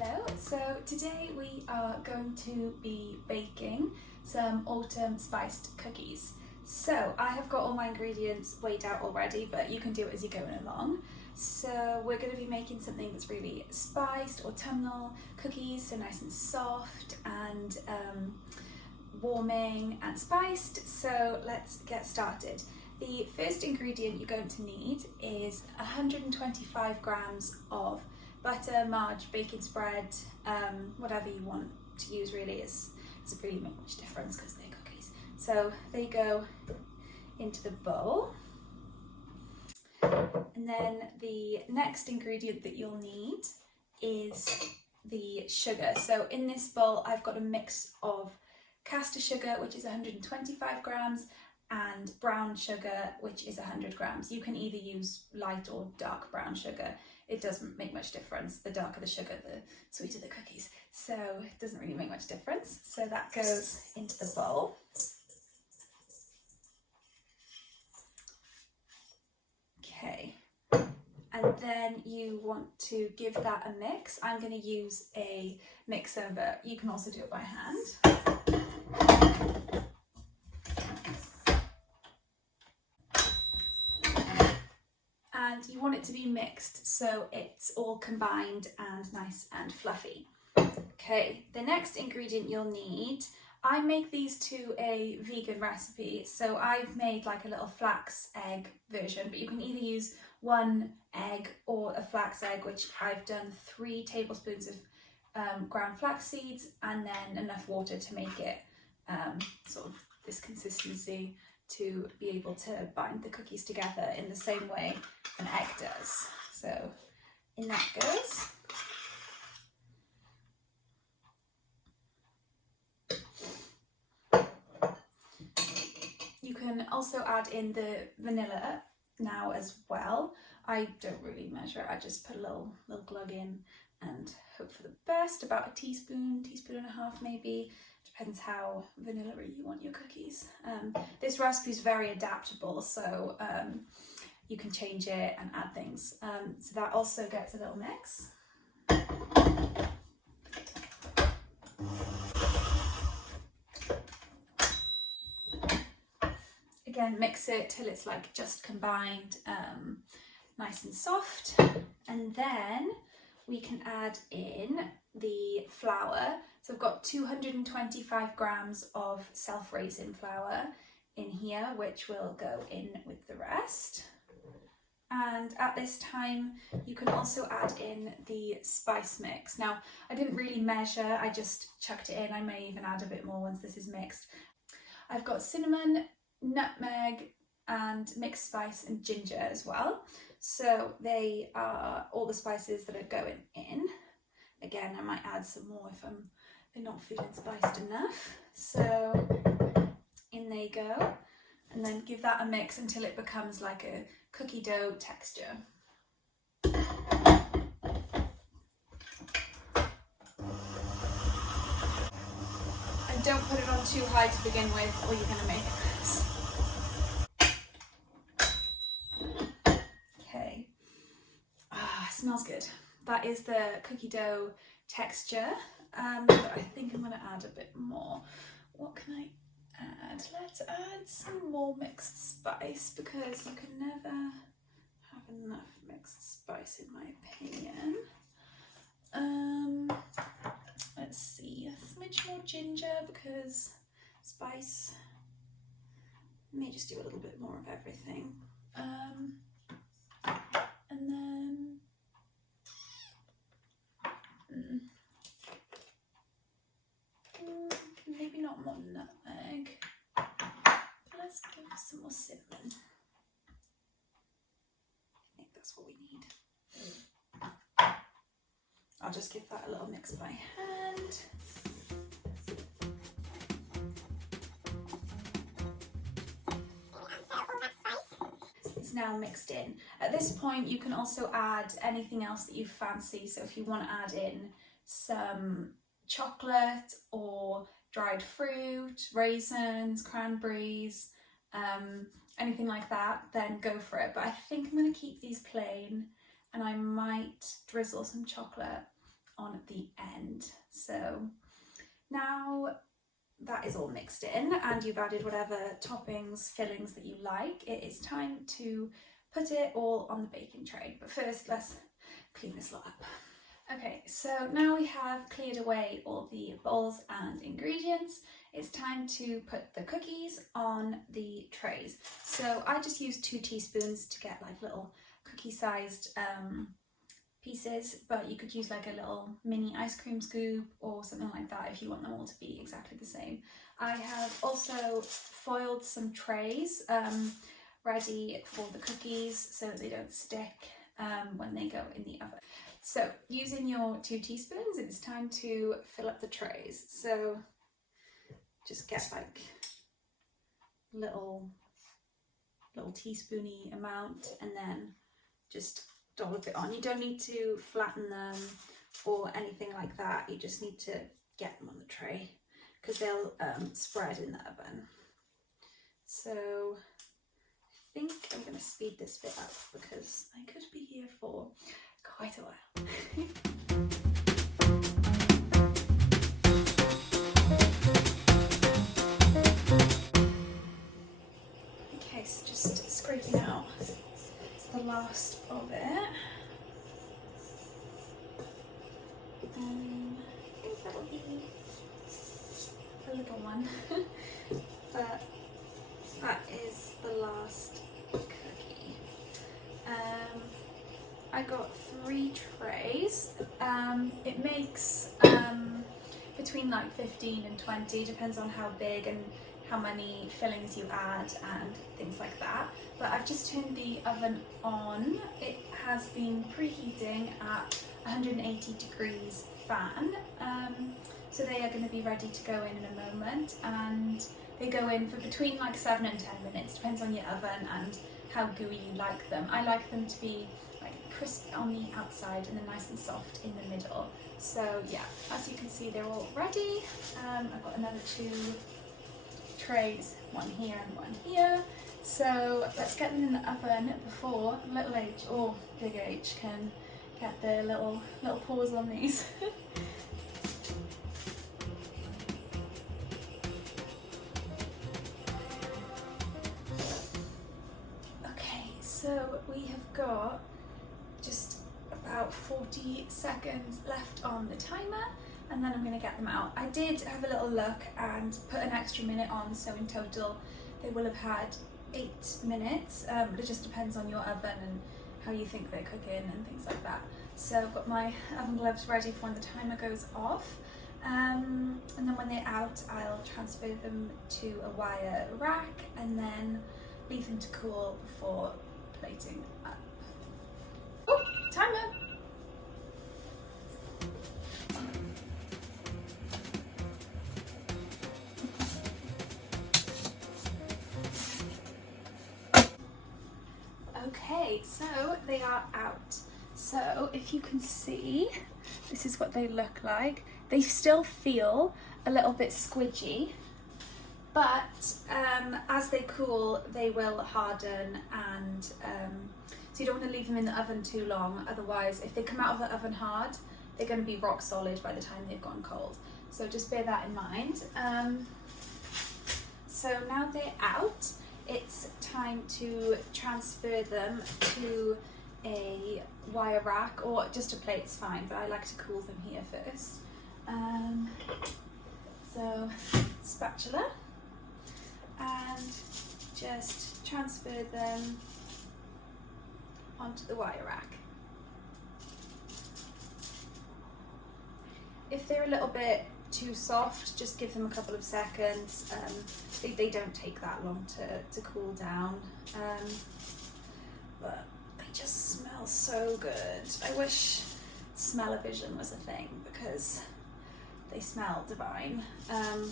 Hello, so today we are going to be baking some autumn spiced cookies. So I have got all my ingredients weighed out already, but you can do it as you're going along. So we're going to be making something that's really spiced, autumnal cookies, so nice and soft and warming and spiced. So let's get started. The first ingredient you're going to need is 125 grams of butter, marge, baking spread, whatever you want to use really. It doesn't really make much difference because they're cookies. So they go into the bowl. And then the next ingredient that you'll need is the sugar. So in this bowl I've got a mix of caster sugar, which is 125 grams, and brown sugar, which is 100 grams. You can either use light or dark brown sugar. It doesn't make much difference. The darker the sugar, the sweeter the cookies. So it doesn't really make much difference. So that goes into the bowl. Okay. And then you want to give that a mix. I'm going to use a mixer, but you can also do it by hand. And you want it to be mixed so it's all combined and nice and fluffy. Okay, the next ingredient you'll need, I make these to a vegan recipe, so I've made like a little flax egg version, but you can either use one egg or a flax egg, which I've done 3 tablespoons of ground flax seeds and then enough water to make it sort of this consistency to be able to bind the cookies together in the same way an egg does. So in that goes. You can also add in the vanilla now as well. I don't really measure it, I just put a little glug in and hope for the best, about a teaspoon and a half maybe. Depends how vanilla-y you want your cookies. This recipe is very adaptable, so you can change it and add things. So that also gets a little mix. Again, mix it till it's like just combined, nice and soft. And then we can add in the flour. So I've got 225 grams of self-raising flour in here, which will go in with the rest. And at this time, you can also add in the spice mix. Now, I didn't really measure, I just chucked it in. I may even add a bit more once this is mixed. I've got cinnamon, nutmeg, and mixed spice and ginger as well. So they are all the spices that are going in. Again, I might add some more if they're not feeling spiced enough. So in they go, and then give that a mix until it becomes like a cookie dough texture. And don't put it on too high to begin with, or you're going to make a mess. Okay. Smells good. That is the cookie dough texture, but I think I'm going to add a bit more. What can I add? Let's add some more mixed spice, because you can never have enough mixed spice in my opinion. Let's see, a smidge more ginger, because spice may just do a little bit more of everything. And then maybe not more nutmeg. Let's give some more cinnamon. I think that's what we need. I'll just give that a little mix by hand. It's now mixed in. At this point, you can also add anything else that you fancy. So if you want to add in some chocolate or dried fruit, raisins, cranberries, anything like that, then go for it. But I think I'm going to keep these plain, and I might drizzle some chocolate on the end. So now that is all mixed in and you've added whatever toppings, fillings that you like, it is time to put it all on the baking tray. But first, let's clean this lot up. Okay, so now we have cleared away all the bowls and ingredients, it's time to put the cookies on the trays. So I just use 2 teaspoons to get like little cookie sized pieces, but you could use like a little mini ice cream scoop or something like that if you want them all to be exactly the same. I have also foiled some trays ready for the cookies so that they don't stick when they go in the oven. So using your 2 teaspoons, it's time to fill up the trays. So just get like little teaspoony amount and then just dollop it on. You don't need to flatten them or anything like that. You just need to get them on the tray because they'll spread in the oven. So I think I'm going to speed this bit up because I could be here for quite a while. Okay, so just scraping out the last of it. I think that'll be a little one, but that is the last cookie. I got 3 trays. It makes between like 15 and 20, depends on how big and how many fillings you add and things like that. But I've just turned the oven on. It has been preheating at 180 degrees fan. So they are going to be ready to go in a moment, and they go in for between like 7 and 10 minutes, depends on your oven and how gooey you like them. I like them to be like crisp on the outside and then nice and soft in the middle. So yeah, as you can see, they're all ready. I've got another 2 trays, one here and one here. So let's get them in the oven before little H or big H can get their little paws on these. Okay, so we have got just about 40 seconds left on the timer, and then I'm going to get them out. I did have a little look and put an extra minute on, so in total they will have had 8 minutes, but it just depends on your oven and how you think they're cooking and things like that. So I've got my oven gloves ready for when the timer goes off, and then when they're out I'll transfer them to a wire rack and then leave them to cool before plating up. Oh, timer! Okay, so they are out. So if you can see, this is what they look like. They still feel a little bit squidgy, but as they cool, they will harden, and so you don't want to leave them in the oven too long. Otherwise, if they come out of the oven hard, they're going to be rock solid by the time they've gone cold. So just bear that in mind. So now they're out, it's time to transfer them to a wire rack, or just a plate's fine, but I like to cool them here first. So spatula, and just transfer them onto the wire rack. If they're a little bit too soft, just give them a couple of seconds. They don't take that long to cool down, but they just smell so good. I wish smell-o-vision was a thing because they smell divine. Right,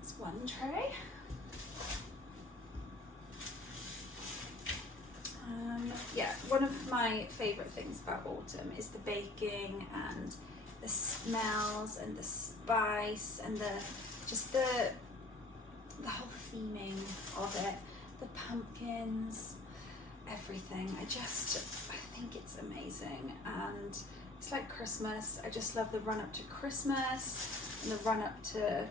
that's one tray. Yeah, one of my favourite things about autumn is the baking and the smells and the spice and the whole theming of it, the pumpkins, everything. I think it's amazing, and it's like Christmas. I just love the run up to Christmas and the run up to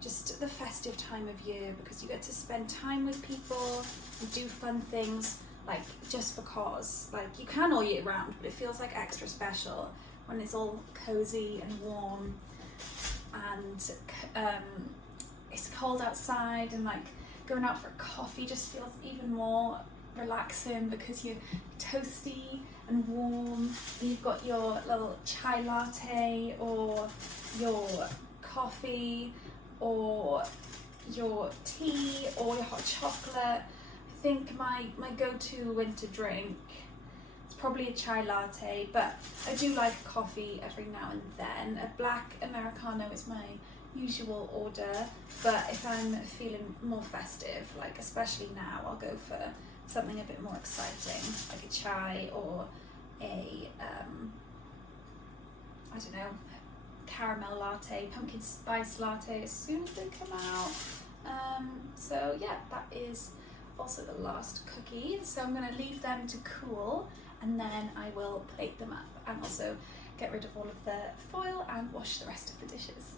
just the festive time of year, because you get to spend time with people and do fun things, like just because, like you can all year round, but it feels like extra special when it's all cozy and warm and it's cold outside, and like going out for coffee just feels even more relaxing because you're toasty and warm, and you've got your little chai latte or your coffee or your tea or your hot chocolate. I think my go-to winter drink is probably a chai latte, but I do like coffee every now and then. A black Americano is my usual order, but if I'm feeling more festive, like especially now, I'll go for something a bit more exciting, like a chai or a I don't know, caramel latte, pumpkin spice latte as soon as they come out. So yeah, that is also the last cookie. So I'm going to leave them to cool, and then I will plate them up and also get rid of all of the foil and wash the rest of the dishes.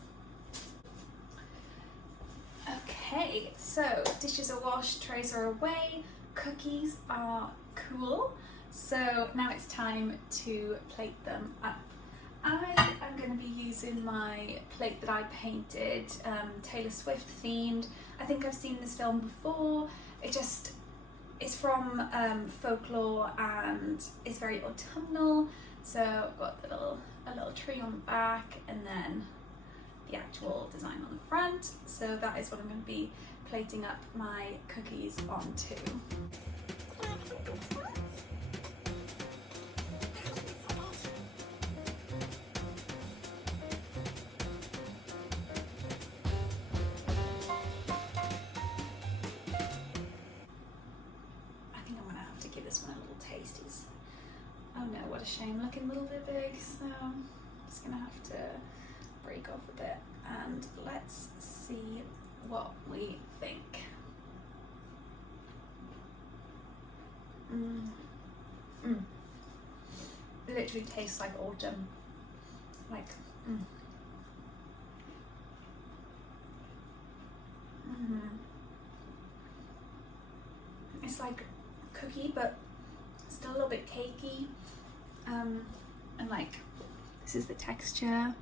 Okay, so dishes are washed, trays are away, cookies are cool. So now it's time to plate them up. I am going to be using my plate that I painted, Taylor Swift themed. I think I've seen this film before. It's from folklore and it's very autumnal. So I've got a little tree on the back and then the actual design on the front. So that is what I'm going to be plating up my cookies onto. Oh no, what a shame, looking a little bit big, so I'm just gonna have to break off a bit and let's see what we think. It literally tastes like autumn, like It's like cookie, but still a little bit cakey, and like this is the texture,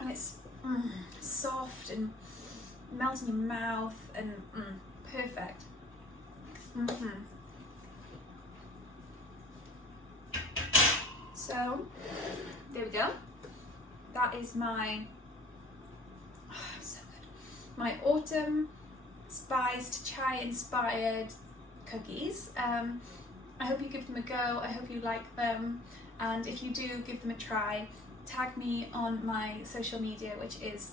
and it's soft and melts in your mouth and perfect. So there we go. That is my so good, my autumn spiced chai inspired cookies. I hope you give them a go. I hope you like them, and if you do give them a try, tag me on my social media, which is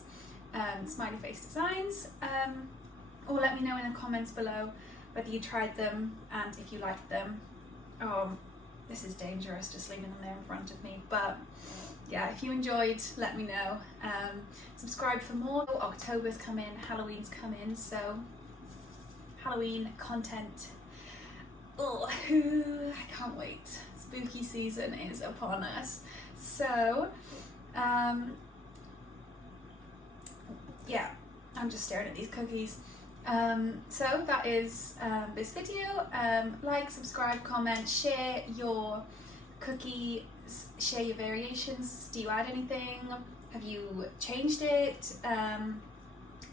Smiley Face Designs, or let me know in the comments below whether you tried them and if you liked them. Oh, this is dangerous just leaving them there in front of me, but yeah, if you enjoyed, let me know. Subscribe for more. October's coming, Halloween's coming, so Halloween content. Oh, I can't wait. Spooky season is upon us. So, yeah, I'm just staring at these cookies. So that is this video. Like, subscribe, comment, share your cookie, share your variations. Do you add anything? Have you changed it?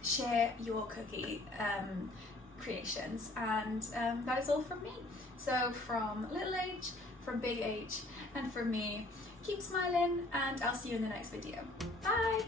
Share your cookie creations, and that is all from me. So from little H, from big H, and from me, keep smiling, and I'll see you in the next video. Bye!